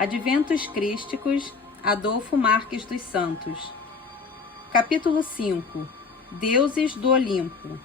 Adventos Crísticos, Adolfo Marques dos Santos. Capítulo 5. Deuses do Olimpo.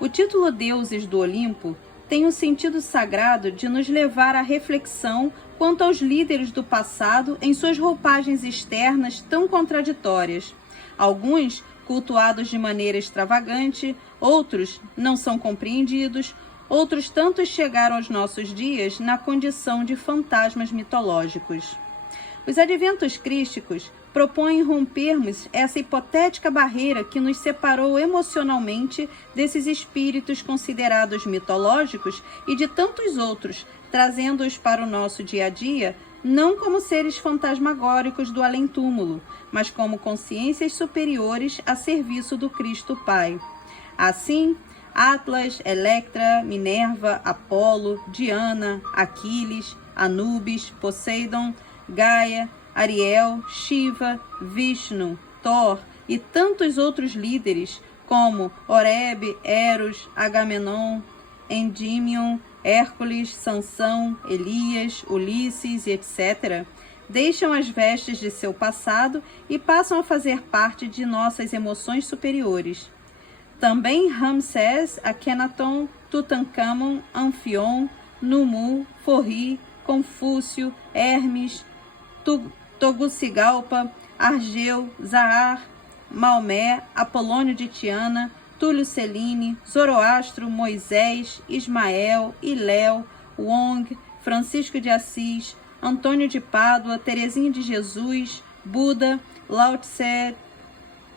O título Deuses do Olimpo tem um sentido sagrado de nos levar à reflexão quanto aos líderes do passado em suas roupagens externas tão contraditórias. Alguns cultuados de maneira extravagante, outros não são compreendidos, outros tantos chegaram aos nossos dias na condição de fantasmas mitológicos. Os adventos crísticos propõem rompermos essa hipotética barreira que nos separou emocionalmente desses espíritos considerados mitológicos e de tantos outros, trazendo-os para o nosso dia a dia, não como seres fantasmagóricos do além-túmulo, mas como consciências superiores a serviço do Cristo Pai. Assim, Atlas, Electra, Minerva, Apolo, Diana, Aquiles, Anubis, Poseidon, Gaia, Ariel, Shiva, Vishnu, Thor e tantos outros líderes como Oreb, Eros, Agamenon, Endymion, Hércules, Sansão, Elias, Ulisses e etc., deixam as vestes de seu passado e passam a fazer parte de nossas emoções superiores. Também Ramsés, Akhenaton, Tutankhamon, Anfion, Numu, Forri, Confúcio, Hermes, Togucigalpa, Argeu, Zahar, Maomé, Apolônio de Tiana, Túlio Celine, Zoroastro, Moisés, Ismael, Iléu, Wong, Francisco de Assis, Antônio de Pádua, Teresinha de Jesus, Buda, Lao Tse,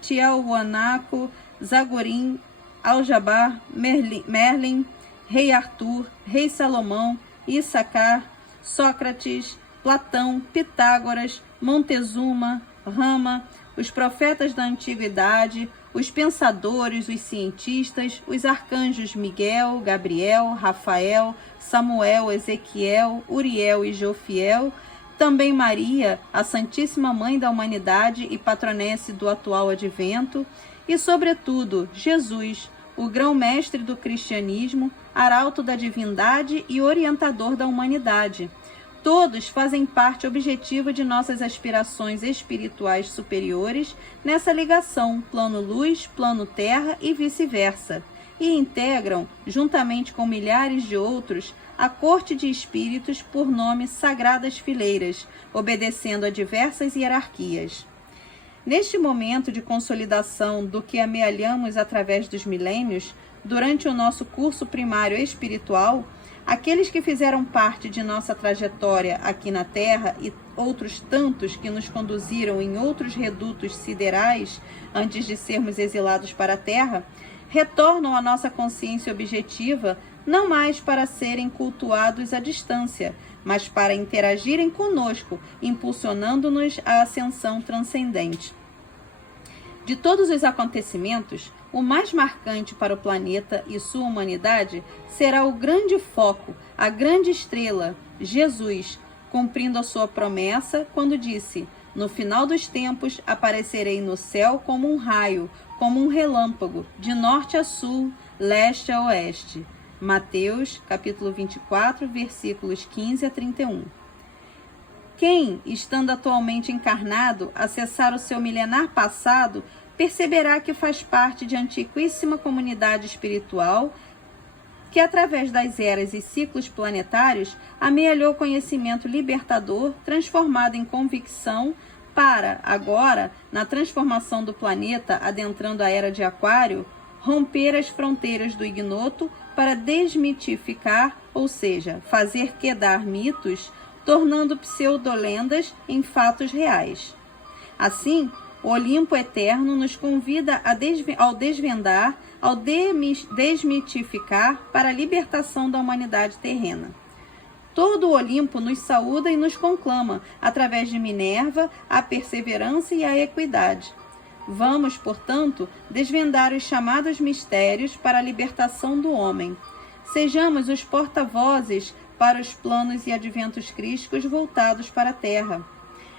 Tiahuanaco, Zagorim, Aljabar, Merlin, Rei Arthur, Rei Salomão, Issacar, Sócrates, Platão, Pitágoras, Montezuma, Rama, os profetas da antiguidade, os pensadores, os cientistas, os arcanjos Miguel, Gabriel, Rafael, Samuel, Ezequiel, Uriel e Jofiel, também Maria, a Santíssima Mãe da Humanidade e patronesse do atual advento, e, sobretudo, Jesus, o grão-mestre do cristianismo, arauto da divindade e orientador da humanidade. Todos fazem parte objetiva de nossas aspirações espirituais superiores nessa ligação plano-luz, plano-terra e vice-versa, e integram, juntamente com milhares de outros, a corte de espíritos por nome Sagradas Fileiras, obedecendo a diversas hierarquias. Neste momento de consolidação do que amealhamos através dos milênios, durante o nosso curso primário espiritual, aqueles que fizeram parte de nossa trajetória aqui na Terra e outros tantos que nos conduziram em outros redutos siderais antes de sermos exilados para a Terra, retornam à nossa consciência objetiva não mais para serem cultuados à distância, mas para interagirem conosco, impulsionando-nos à ascensão transcendente. De todos os acontecimentos, o mais marcante para o planeta e sua humanidade será o grande foco, a grande estrela, Jesus, cumprindo a sua promessa quando disse: "No final dos tempos aparecerei no céu como um raio, como um relâmpago, de norte a sul, leste a oeste." Mateus, capítulo 24, versículos 15 a 31. Quem, estando atualmente encarnado, acessar o seu milenar passado, perceberá que faz parte de antiquíssima comunidade espiritual que, através das eras e ciclos planetários, amealhou conhecimento libertador, transformado em convicção, para, agora, na transformação do planeta adentrando a era de Aquário, romper as fronteiras do ignoto para desmitificar, ou seja, fazer quedar mitos, tornando pseudolendas em fatos reais. Assim, o Olimpo Eterno nos convida ao desvendar, ao desmitificar para a libertação da humanidade terrena. Todo o Olimpo nos saúda e nos conclama, através de Minerva, a perseverança e a equidade. Vamos, portanto, desvendar os chamados mistérios para a libertação do homem. Sejamos os porta-vozes para os planos e adventos crísticos voltados para a Terra.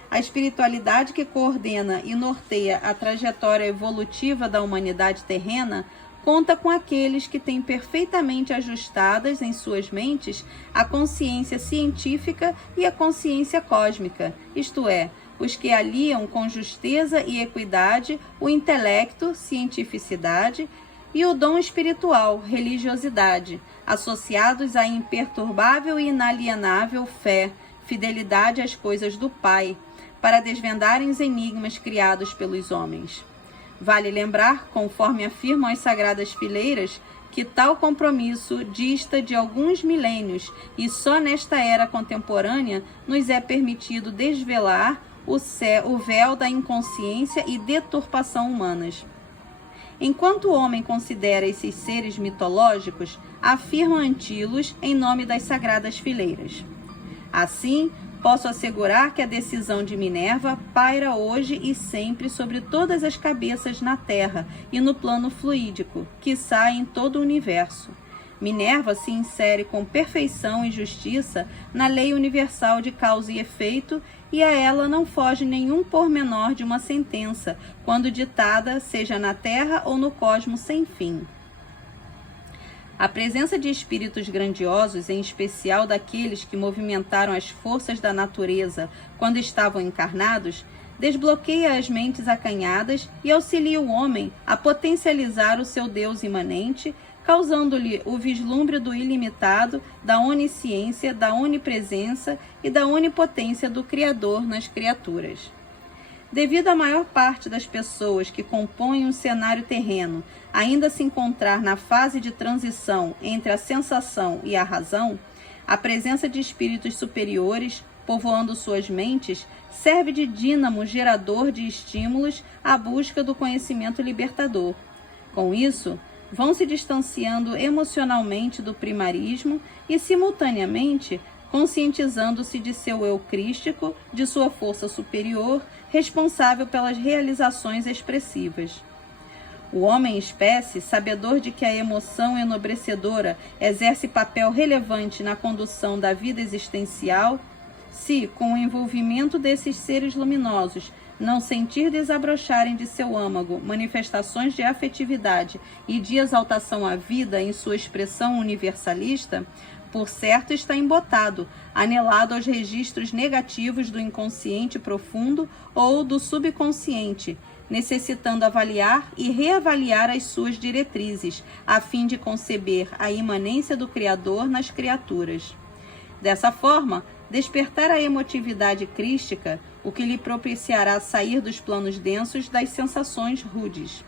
A espiritualidade que coordena e norteia a trajetória evolutiva da humanidade terrena conta com aqueles que têm perfeitamente ajustadas em suas mentes a consciência científica e a consciência cósmica, isto é, os que aliam com justeza e equidade o intelecto, cientificidade, e o dom espiritual, religiosidade, associados à imperturbável e inalienável fé, fidelidade às coisas do Pai, para desvendarem os enigmas criados pelos homens. Vale lembrar, conforme afirmam as sagradas fileiras, que tal compromisso dista de alguns milênios e só nesta era contemporânea nos é permitido desvelar o véu da inconsciência e deturpação humanas. Enquanto o homem considera esses seres mitológicos, afirma anti-los em nome das sagradas fileiras. Assim, posso assegurar que a decisão de Minerva paira hoje e sempre sobre todas as cabeças na Terra e no plano fluídico, quiçá em todo o universo. Minerva se insere com perfeição e justiça na lei universal de causa e efeito, e a ela não foge nenhum pormenor de uma sentença, quando ditada, seja na Terra ou no cosmos sem fim. A presença de espíritos grandiosos, em especial daqueles que movimentaram as forças da natureza quando estavam encarnados, desbloqueia as mentes acanhadas e auxilia o homem a potencializar o seu Deus imanente, causando-lhe o vislumbre do ilimitado, da onisciência, da onipresença e da onipotência do Criador nas criaturas. Devido à maior parte das pessoas que compõem o cenário terreno ainda se encontrar na fase de transição entre a sensação e a razão, a presença de espíritos superiores, povoando suas mentes, serve de dínamo gerador de estímulos à busca do conhecimento libertador. Com isso, vão se distanciando emocionalmente do primarismo e, simultaneamente, conscientizando-se de seu eu crístico, de sua força superior, responsável pelas realizações expressivas. O homem-espécie, sabedor de que a emoção enobrecedora exerce papel relevante na condução da vida existencial, se, com o envolvimento desses seres luminosos, não sentir desabrocharem de seu âmago manifestações de afetividade e de exaltação à vida em sua expressão universalista, por certo está embotado, anelado aos registros negativos do inconsciente profundo ou do subconsciente, necessitando avaliar e reavaliar as suas diretrizes, a fim de conceber a imanência do Criador nas criaturas. Dessa forma, despertar a emotividade crística, o que lhe propiciará sair dos planos densos das sensações rudes.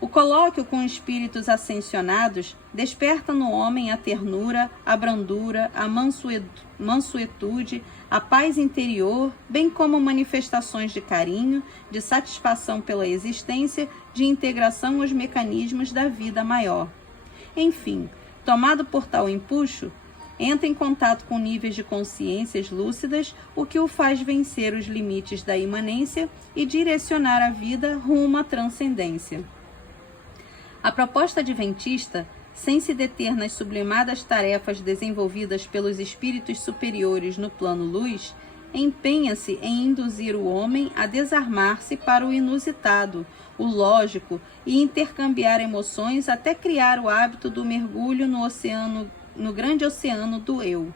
O colóquio com espíritos ascensionados desperta no homem a ternura, a brandura, a mansuetude, a paz interior, bem como manifestações de carinho, de satisfação pela existência, de integração aos mecanismos da vida maior. Enfim, tomado por tal empuxo, entra em contato com níveis de consciências lúcidas, o que o faz vencer os limites da imanência e direcionar a vida rumo à transcendência. A proposta adventista, sem se deter nas sublimadas tarefas desenvolvidas pelos espíritos superiores no plano luz, empenha-se em induzir o homem a desarmar-se para o inusitado, o lógico, e intercambiar emoções até criar o hábito do mergulho no grande oceano do eu.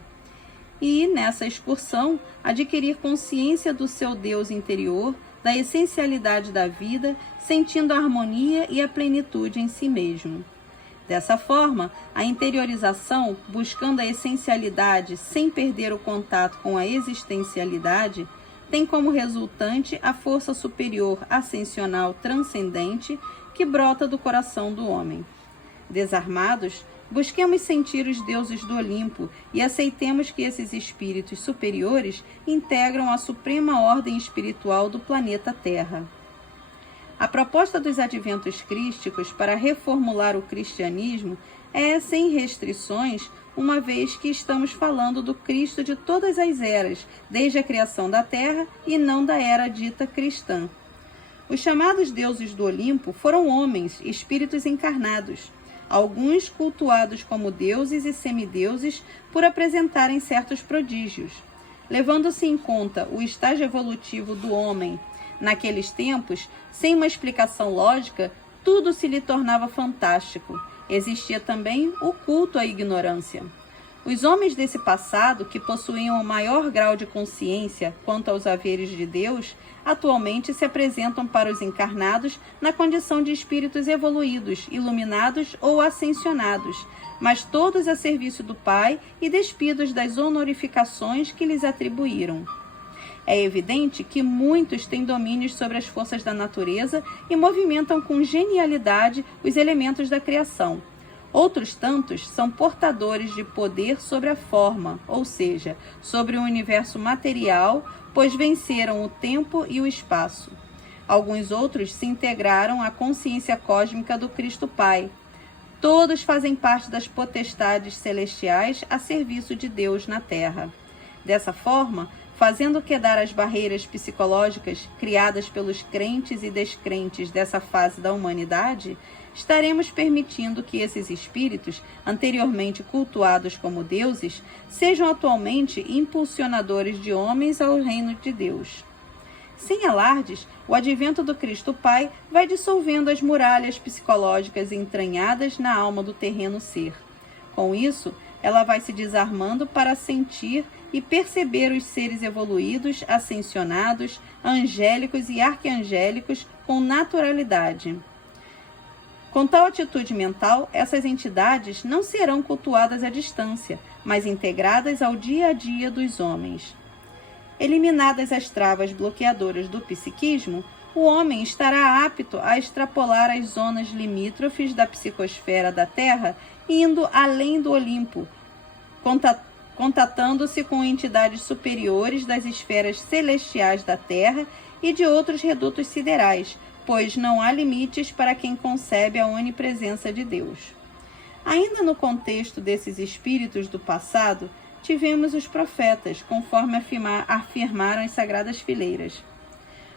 E, nessa excursão, adquirir consciência do seu Deus interior, da essencialidade da vida, sentindo a harmonia e a plenitude em si mesmo. Dessa forma, a interiorização, buscando a essencialidade sem perder o contato com a existencialidade, tem como resultante a força superior ascensional transcendente que brota do coração do homem. Desarmados, busquemos sentir os deuses do Olimpo e aceitemos que esses espíritos superiores integram a suprema ordem espiritual do planeta Terra. A proposta dos adventos crísticos para reformular o cristianismo é sem restrições, uma vez que estamos falando do Cristo de todas as eras, desde a criação da Terra e não da era dita cristã. Os chamados deuses do Olimpo foram homens, espíritos encarnados, alguns cultuados como deuses e semideuses por apresentarem certos prodígios. Levando-se em conta o estágio evolutivo do homem naqueles tempos, sem uma explicação lógica, tudo se lhe tornava fantástico. Existia também o culto à ignorância. Os homens desse passado, que possuíam o maior grau de consciência quanto aos haveres de Deus, atualmente se apresentam para os encarnados na condição de espíritos evoluídos, iluminados ou ascensionados, mas todos a serviço do Pai e despidos das honorificações que lhes atribuíram. É evidente que muitos têm domínios sobre as forças da natureza e movimentam com genialidade os elementos da criação. Outros tantos são portadores de poder sobre a forma, ou seja, sobre o universo material, pois venceram o tempo e o espaço. Alguns outros se integraram à consciência cósmica do Cristo Pai. Todos fazem parte das potestades celestiais a serviço de Deus na Terra. Dessa forma, fazendo quedar as barreiras psicológicas criadas pelos crentes e descrentes dessa fase da humanidade, estaremos permitindo que esses espíritos, anteriormente cultuados como deuses, sejam atualmente impulsionadores de homens ao reino de Deus. Sem alardes, o advento do Cristo Pai vai dissolvendo as muralhas psicológicas entranhadas na alma do terreno ser. Com isso, ela vai se desarmando para sentir e perceber os seres evoluídos, ascensionados, angélicos e arquiangélicos com naturalidade. Com tal atitude mental, essas entidades não serão cultuadas à distância, mas integradas ao dia a dia dos homens. Eliminadas as travas bloqueadoras do psiquismo, o homem estará apto a extrapolar as zonas limítrofes da psicosfera da Terra, indo além do Olimpo, contatando-se com entidades superiores das esferas celestiais da Terra e de outros redutos siderais, pois não há limites para quem concebe a onipresença de Deus. Ainda no contexto desses espíritos do passado, tivemos os profetas, conforme afirmaram as sagradas fileiras.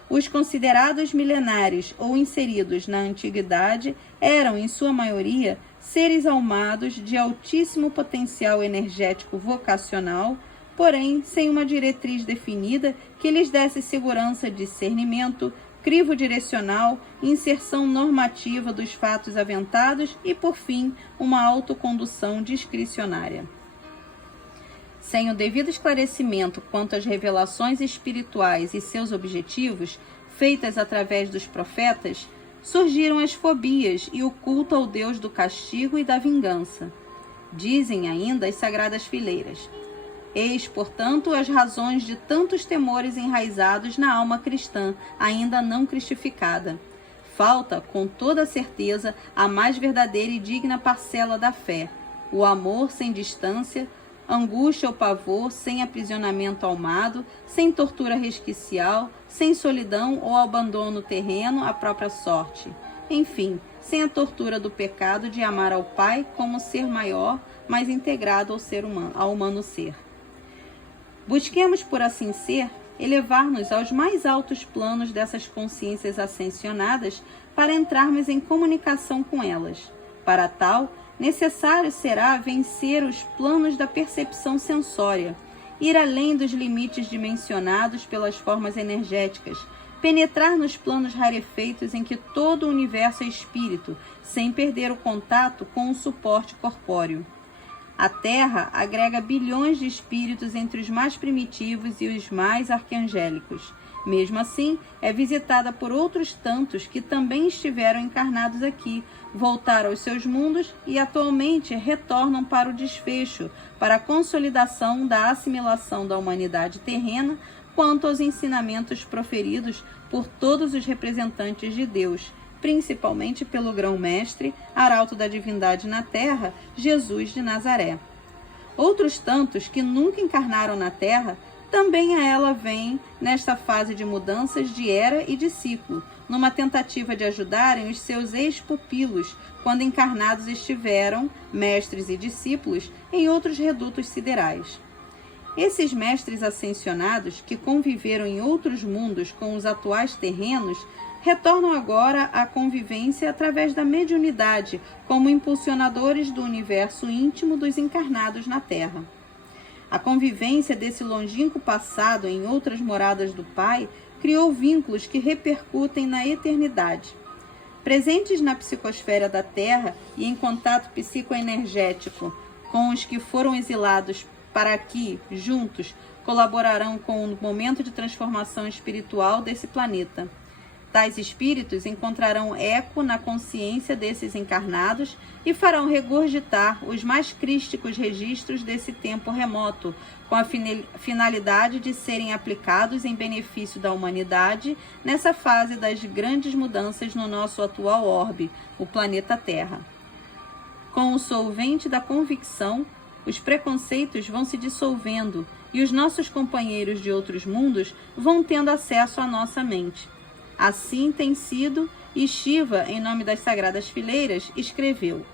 Os considerados milenários ou inseridos na antiguidade eram, em sua maioria, seres almados de altíssimo potencial energético vocacional, porém sem uma diretriz definida que lhes desse segurança, discernimento, crivo direcional, inserção normativa dos fatos aventados e, por fim, uma autocondução discricionária. Sem o devido esclarecimento quanto às revelações espirituais e seus objetivos, feitas através dos profetas, surgiram as fobias e o culto ao Deus do castigo e da vingança. Dizem ainda as sagradas fileiras: eis, portanto, as razões de tantos temores enraizados na alma cristã, ainda não cristificada. Falta, com toda certeza, a mais verdadeira e digna parcela da fé: o amor sem distância, angústia ou pavor, sem aprisionamento almado, sem tortura resquicial, sem solidão ou abandono terreno à própria sorte. Enfim, sem a tortura do pecado de amar ao Pai como ser maior, mas integrado ao humano ser. Busquemos, por assim ser, elevar-nos aos mais altos planos dessas consciências ascensionadas para entrarmos em comunicação com elas. Para tal, necessário será vencer os planos da percepção sensória, ir além dos limites dimensionados pelas formas energéticas, penetrar nos planos rarefeitos em que todo o universo é espírito, sem perder o contato com o suporte corpóreo. A Terra agrega bilhões de espíritos entre os mais primitivos e os mais arquiangélicos. Mesmo assim, é visitada por outros tantos que também estiveram encarnados aqui, voltaram aos seus mundos e atualmente retornam para o desfecho, para a consolidação da assimilação da humanidade terrena quanto aos ensinamentos proferidos por todos os representantes de Deus, principalmente pelo grão-mestre, arauto da divindade na terra, Jesus de Nazaré. Outros tantos que nunca encarnaram na terra, também a ela vêm nesta fase de mudanças de era e de ciclo, numa tentativa de ajudarem os seus ex-pupilos, quando encarnados estiveram, mestres e discípulos, em outros redutos siderais. Esses mestres ascensionados, que conviveram em outros mundos com os atuais terrenos, retornam agora à convivência através da mediunidade, como impulsionadores do universo íntimo dos encarnados na Terra. A convivência desse longínquo passado em outras moradas do Pai criou vínculos que repercutem na eternidade. Presentes na psicosfera da Terra e em contato psicoenergético com os que foram exilados para que, juntos, colaborarão com o momento de transformação espiritual desse planeta. Tais espíritos encontrarão eco na consciência desses encarnados e farão regurgitar os mais crísticos registros desse tempo remoto, com a finalidade de serem aplicados em benefício da humanidade nessa fase das grandes mudanças no nosso atual orbe, o planeta Terra. Com o solvente da convicção, os preconceitos vão se dissolvendo e os nossos companheiros de outros mundos vão tendo acesso à nossa mente. Assim tem sido, e Shiva, em nome das Sagradas Fileiras, escreveu: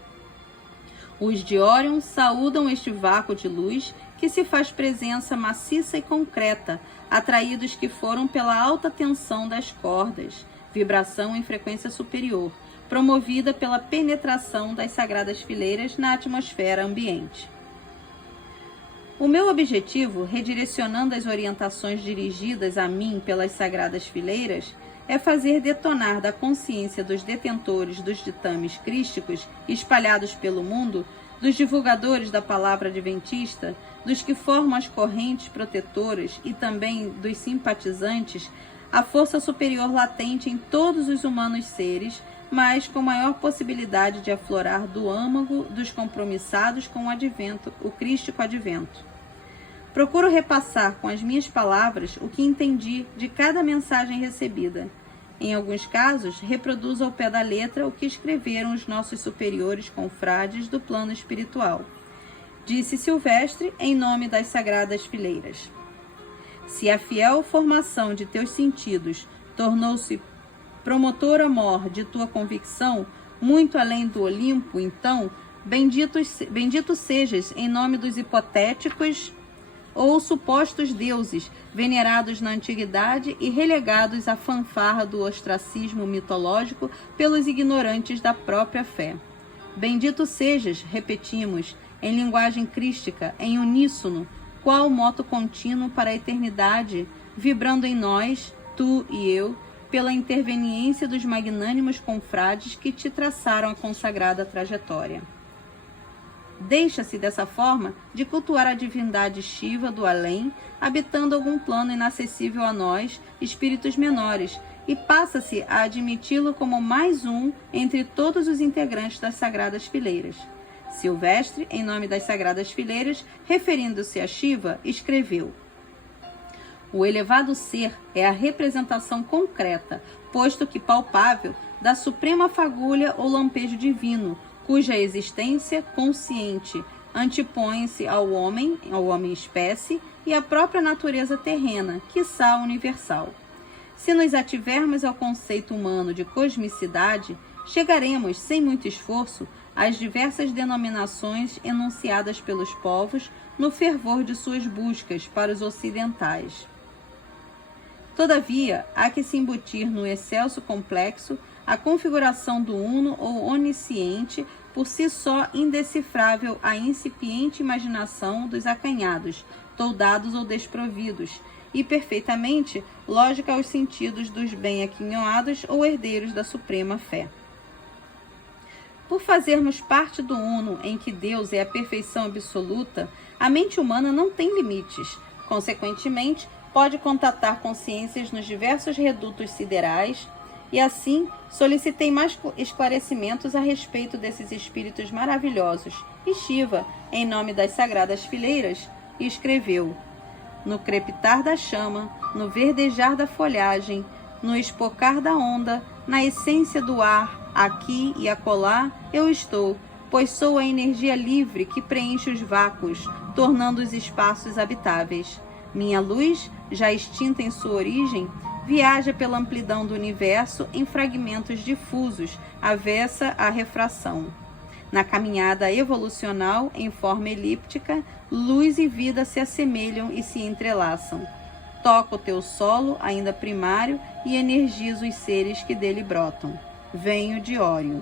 os de Órion saúdam este vácuo de luz que se faz presença maciça e concreta, atraídos que foram pela alta tensão das cordas, vibração em frequência superior, promovida pela penetração das Sagradas Fileiras na atmosfera ambiente. O meu objetivo, redirecionando as orientações dirigidas a mim pelas Sagradas Fileiras, é fazer detonar da consciência dos detentores dos ditames crísticos espalhados pelo mundo, dos divulgadores da palavra adventista, dos que formam as correntes protetoras e também dos simpatizantes, a força superior latente em todos os humanos seres, mas com maior possibilidade de aflorar do âmago dos compromissados com o advento, o crístico advento. Procuro repassar com as minhas palavras o que entendi de cada mensagem recebida. Em alguns casos, reproduzo ao pé da letra o que escreveram os nossos superiores confrades do plano espiritual. Disse Silvestre, em nome das Sagradas Fileiras: se a fiel formação de teus sentidos tornou-se promotora mor de tua convicção, muito além do Olimpo, então, bendito sejas em nome dos hipotéticos ou supostos deuses, venerados na antiguidade e relegados à fanfarra do ostracismo mitológico pelos ignorantes da própria fé. Bendito sejas, repetimos, em linguagem crística, em uníssono, qual moto contínuo para a eternidade, vibrando em nós, tu e eu, pela interveniência dos magnânimos confrades que te traçaram a consagrada trajetória. Deixa-se, dessa forma, de cultuar a divindade Shiva do além, habitando algum plano inacessível a nós, espíritos menores, e passa-se a admiti-lo como mais um entre todos os integrantes das Sagradas Fileiras. Silvestre, em nome das Sagradas Fileiras, referindo-se a Shiva, escreveu: o elevado ser é a representação concreta, posto que palpável, da suprema fagulha ou lampejo divino, cuja existência consciente antepõe-se ao homem espécie e à própria natureza terrena, quiçá universal. Se nos ativermos ao conceito humano de cosmicidade, chegaremos, sem muito esforço, às diversas denominações enunciadas pelos povos no fervor de suas buscas para os ocidentais. Todavia, há que se embutir no excelso complexo a configuração do uno ou onisciente, por si só indecifrável à incipiente imaginação dos acanhados, toldados ou desprovidos, e perfeitamente lógica aos sentidos dos bem-aquinhoados ou herdeiros da suprema fé. Por fazermos parte do uno em que Deus é a perfeição absoluta, a mente humana não tem limites. Consequentemente, pode contatar consciências nos diversos redutos siderais, e assim solicitei mais esclarecimentos a respeito desses espíritos maravilhosos. E Shiva, em nome das Sagradas Fileiras, escreveu: no crepitar da chama, no verdejar da folhagem, no espocar da onda, na essência do ar, aqui e acolá eu estou, pois sou a energia livre que preenche os vácuos, tornando os espaços habitáveis. Minha luz, já extinta em sua origem, viaja pela amplidão do universo em fragmentos difusos, avessa à refração. Na caminhada evolucional, em forma elíptica, luz e vida se assemelham e se entrelaçam. Toca o teu solo, ainda primário, e energiza os seres que dele brotam. Venho de Órion.